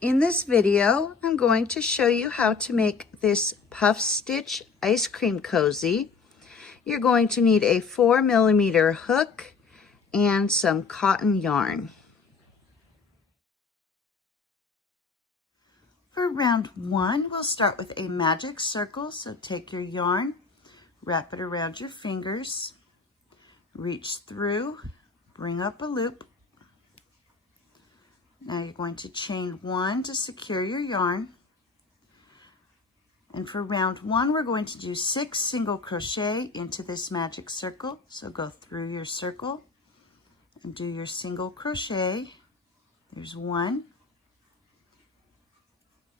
In this video, I'm going to show you how to make this puff stitch ice cream cozy. You're going to need a 4mm hook and some cotton yarn. For round 1, we'll start with a magic circle. So take your yarn, wrap it around your fingers, reach through, bring up a loop. Now you're going to chain 1 to secure your yarn. And for round 1, we're going to do 6 single crochet into this magic circle. So go through your circle and do your single crochet. There's 1,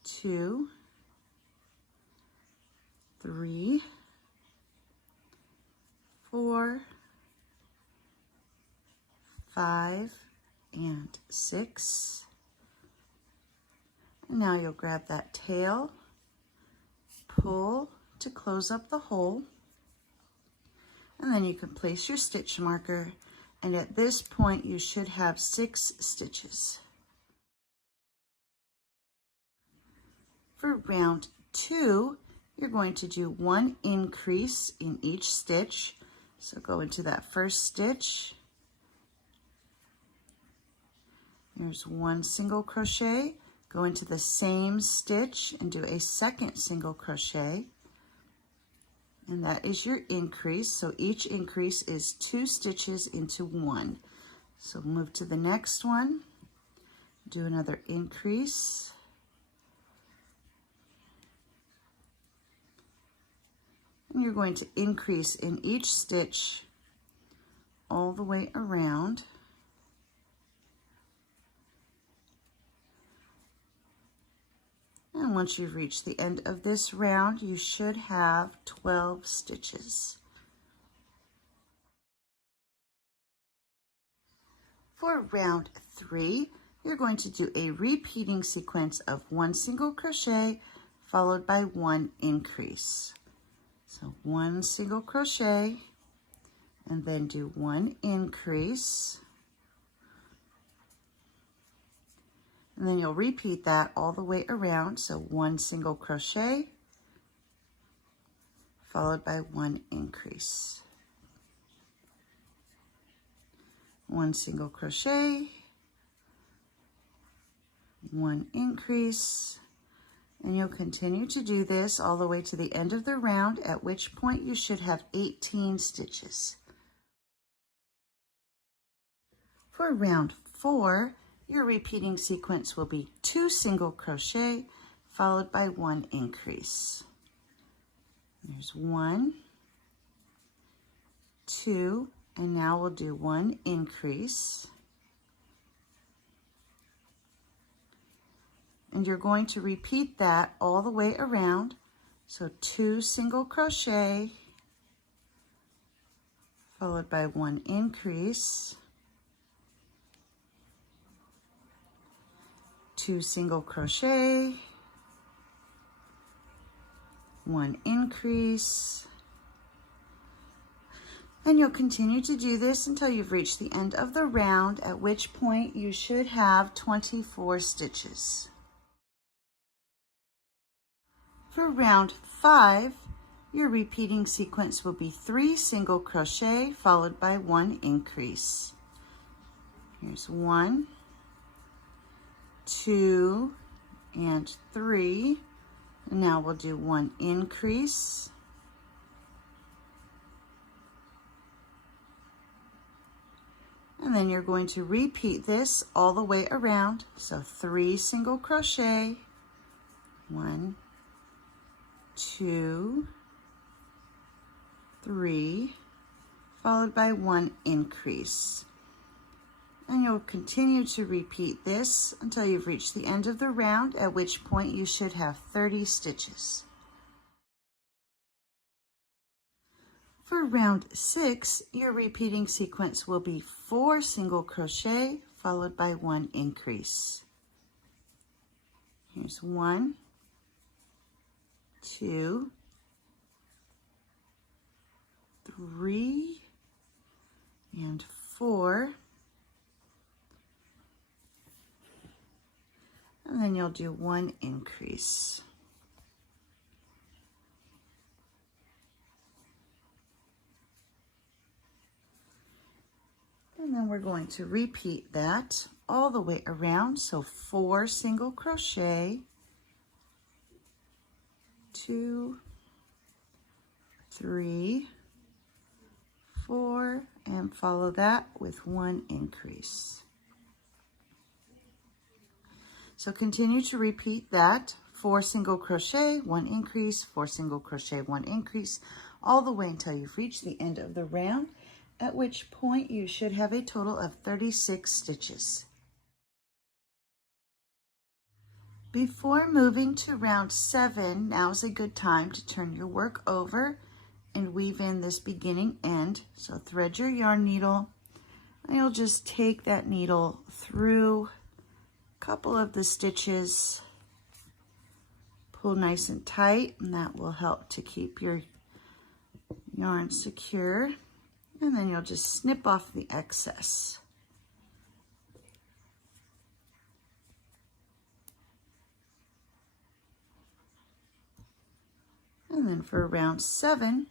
2, 3, 4, 5, and 6. And now you'll grab that tail, pull to close up the hole, and then you can place your stitch marker, and at this point you should have 6 stitches. For round 2, you're going to do 1 increase in each stitch. So go into that first stitch. Here's 1 single crochet, go into the same stitch and do a second single crochet. And that is your increase. So each increase is 2 stitches into 1. So move to the next one, do another increase. And you're going to increase in each stitch all the way around. And once you've reached the end of this round, you should have 12 stitches. For round 3, you're going to do a repeating sequence of 1 single crochet followed by 1 increase. So 1 single crochet and then do 1 increase. And then you'll repeat that all the way around. So 1 single crochet followed by 1 increase. 1 single crochet, 1 increase, and you'll continue to do this all the way to the end of the round, at which point you should have 18 stitches. For round 4, your repeating sequence will be 2 single crochet followed by 1 increase. There's 1, 2, and now we'll do 1 increase. And you're going to repeat that all the way around. So 2 single crochet followed by 1 increase. 2 single crochet, 1 increase, and you'll continue to do this until you've reached the end of the round, at which point you should have 24 stitches. For round 5, your repeating sequence will be 3 single crochet followed by 1 increase. Here's 1, 2, and 3. And now we'll do 1 increase. And then you're going to repeat this all the way around. So 3 single crochet, 1, 2, 3, followed by 1 increase. And you'll continue to repeat this until you've reached the end of the round, at which point you should have 30 stitches. For round 6, your repeating sequence will be 4 single crochet followed by 1 increase. Here's 1, 2, 3, and 4. and then you'll do 1 increase. And then we're going to repeat that all the way around. So 4 single crochet, 2, 3, 4, and follow that with 1 increase. So continue to repeat that, 4 single crochet, 1 increase, 4 single crochet, 1 increase, all the way until you've reached the end of the round, at which point you should have a total of 36 stitches. Before moving to round 7, now is a good time to turn your work over and weave in this beginning end. So thread your yarn needle, and you'll just take that needle through a couple of the stitches, pull nice and tight, and that will help to keep your yarn secure. And then you'll just snip off the excess. And then for round 7,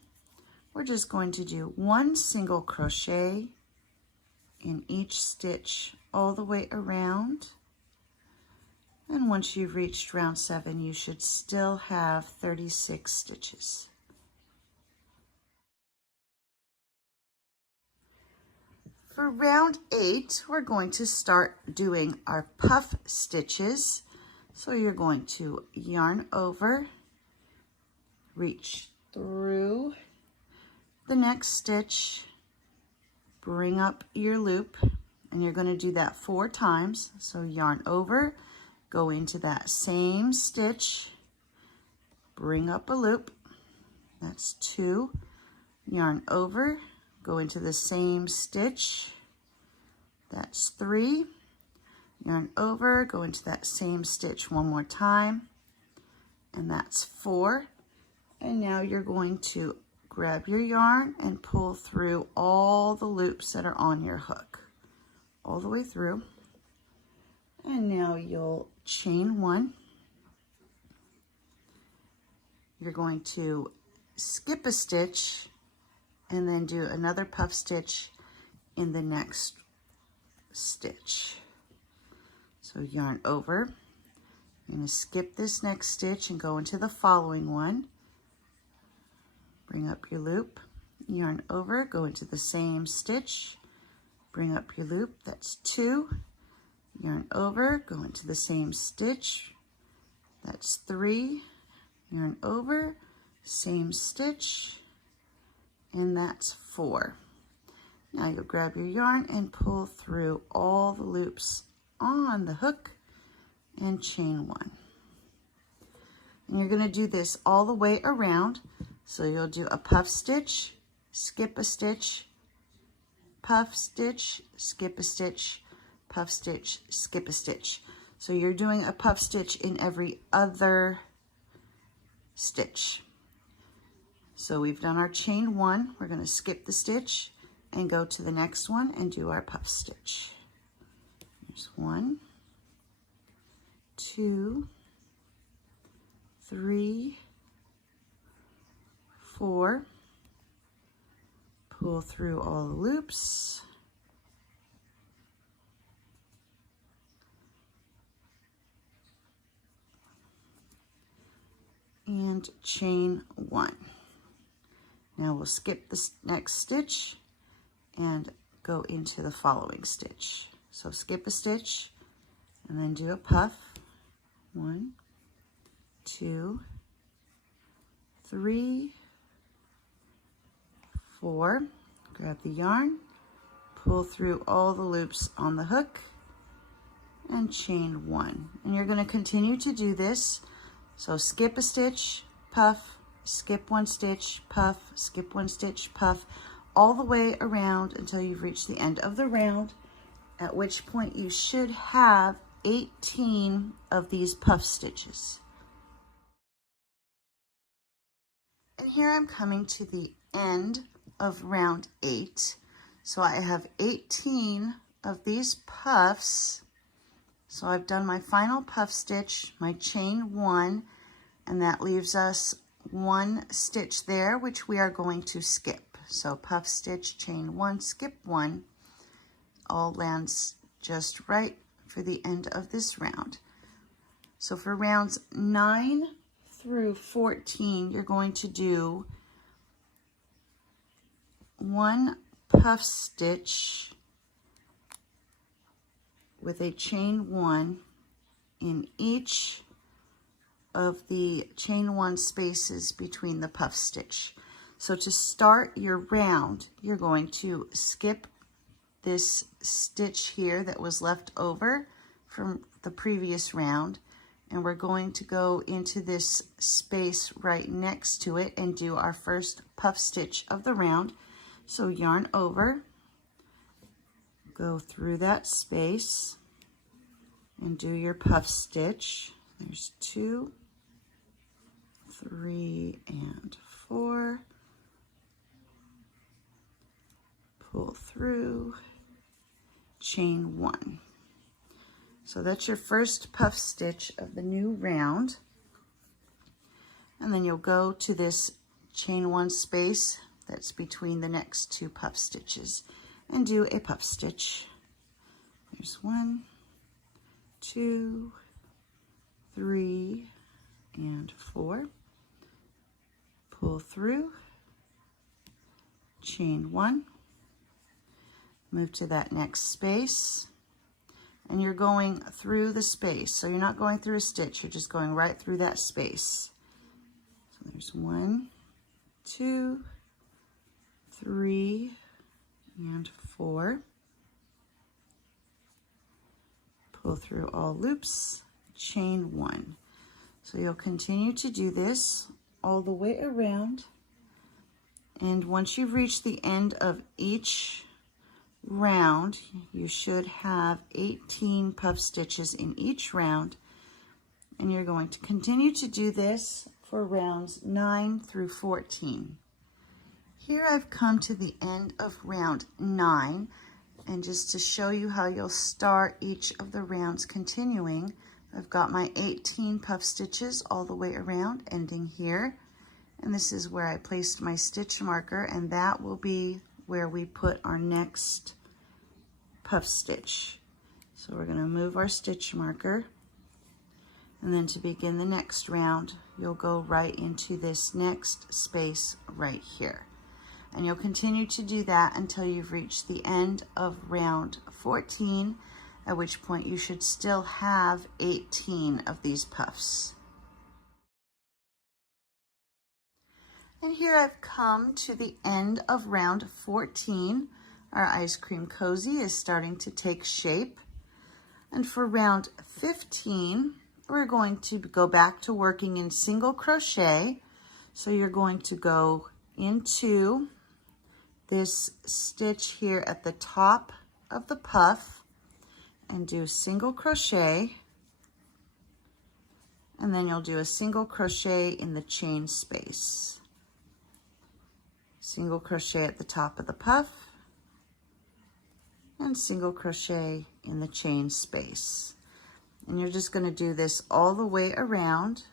we're just going to do 1 single crochet in each stitch all the way around. And once you've reached round 7, you should still have 36 stitches. For round 8, we're going to start doing our puff stitches. So you're going to yarn over, reach through the next stitch, bring up your loop, and you're going to do that 4 times. So yarn over, go into that same stitch, bring up a loop, that's 2, yarn over, go into the same stitch, that's 3, yarn over, go into that same stitch 1 more time, and that's 4. And now you're going to grab your yarn and pull through all the loops that are on your hook, all the way through. And now you'll chain 1. You're going to skip a stitch and then do another puff stitch in the next stitch. So yarn over, you're going to skip this next stitch and go into the following one. Bring up your loop, yarn over, go into the same stitch, bring up your loop, that's 2, yarn over, go into the same stitch, that's 3, yarn over, same stitch, and that's 4. Now you'll grab your yarn and pull through all the loops on the hook and chain 1. And you're going to do this all the way around. So you'll do a puff stitch, skip a stitch, puff stitch, skip a stitch, puff stitch, skip a stitch. So you're doing a puff stitch in every other stitch. So we've done our chain 1. We're going to skip the stitch and go to the next one and do our puff stitch. There's 1, 2, 3, 4, pull through all the loops, and chain 1. Now we'll skip this next stitch and go into the following stitch. So skip a stitch and then do a puff. 1, 2, 3, 4, grab the yarn, pull through all the loops on the hook, and chain 1. And you're going to continue to do this. So skip a stitch, puff, skip 1 stitch, puff, skip 1 stitch, puff, all the way around until you've reached the end of the round, at which point you should have 18 of these puff stitches. And here I'm coming to the end of round 8. So I have 18 of these puffs. So I've done my final puff stitch, my chain 1, and that leaves us 1 stitch there, which we are going to skip. So puff stitch, chain 1, skip 1, all lands just right for the end of this round. So for rounds 9 through 14, you're going to do 1 puff stitch with a chain 1 in each of the chain 1 spaces between the puff stitch. So to start your round, you're going to skip this stitch here that was left over from the previous round, and we're going to go into this space right next to it and do our first puff stitch of the round. So yarn over, go through that space and do your puff stitch. There's 2, 3, and 4. Pull through, chain 1. So that's your first puff stitch of the new round. And then you'll go to this chain 1 space that's between the next 2 puff stitches and do a puff stitch. There's 1, 2, 3, and 4. Pull through, chain 1, move to that next space, and you're going through the space. So you're not going through a stitch, you're just going right through that space. So there's 1, 2, 3, and 4. Pull through all loops, chain 1. So you'll continue to do this all the way around, and once you've reached the end of each round, you should have 18 puff stitches in each round, and you're going to continue to do this for rounds 9 through 14. Here I've come to the end of round 9, and just to show you how you'll start each of the rounds continuing, I've got my 18 puff stitches all the way around, ending here, and this is where I placed my stitch marker, and that will be where we put our next puff stitch. So we're going to move our stitch marker, and then to begin the next round, you'll go right into this next space right here. And you'll continue to do that until you've reached the end of round 14, at which point you should still have 18 of these puffs. And here I've come to the end of round 14. Our ice cream cozy is starting to take shape. And for round 15, we're going to go back to working in single crochet. So you're going to go into this stitch here at the top of the puff and do single crochet, and then you'll do a single crochet in the chain space. Single crochet at the top of the puff and single crochet in the chain space. And you're just going to do this all the way around,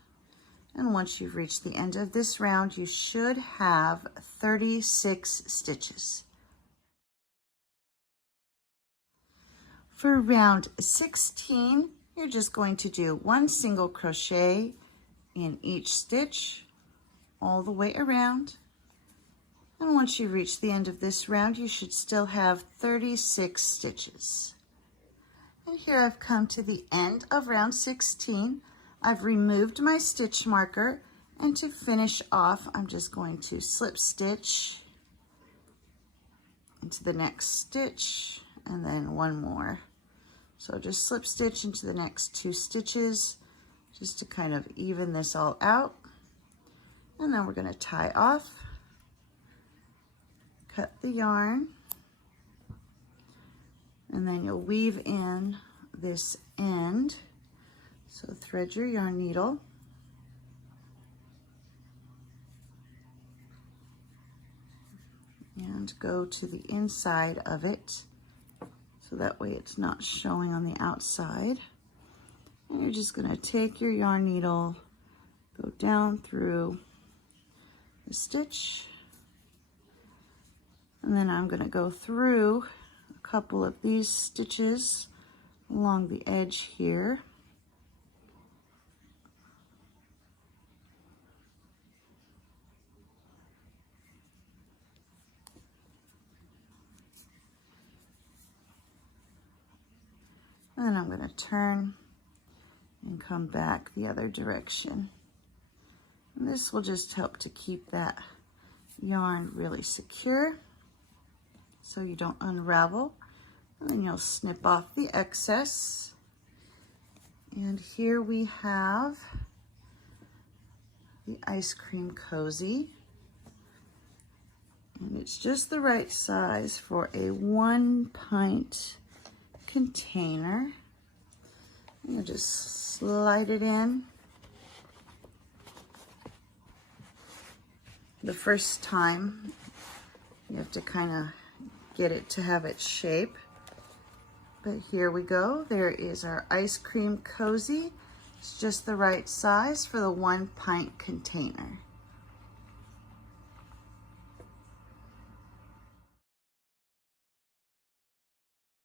and once you've reached the end of this round, you should have 36 stitches. For round 16, you're just going to do 1 single crochet in each stitch all the way around. And once you reach the end of this round, you should still have 36 stitches. And here I've come to the end of round 16. I've removed my stitch marker, and to finish off, I'm just going to slip stitch into the next stitch, and then 1 more. So just slip stitch into the next 2 stitches, just to kind of even this all out. And then we're going to tie off, cut the yarn, and then you'll weave in this end. So thread your yarn needle, and go to the inside of it, so that way it's not showing on the outside. And you're just going to take your yarn needle, go down through the stitch, and then I'm going to go through a couple of these stitches along the edge here. And then I'm going to turn and come back the other direction. And this will just help to keep that yarn really secure so you don't unravel. And then you'll snip off the excess. And here we have the ice cream cozy. And it's just the right size for a 1 pint container. You'll just slide it in. The first time you have to kind of get it to have its shape, but here we go. There is our ice cream cozy. It's just the right size for the 1 pint container.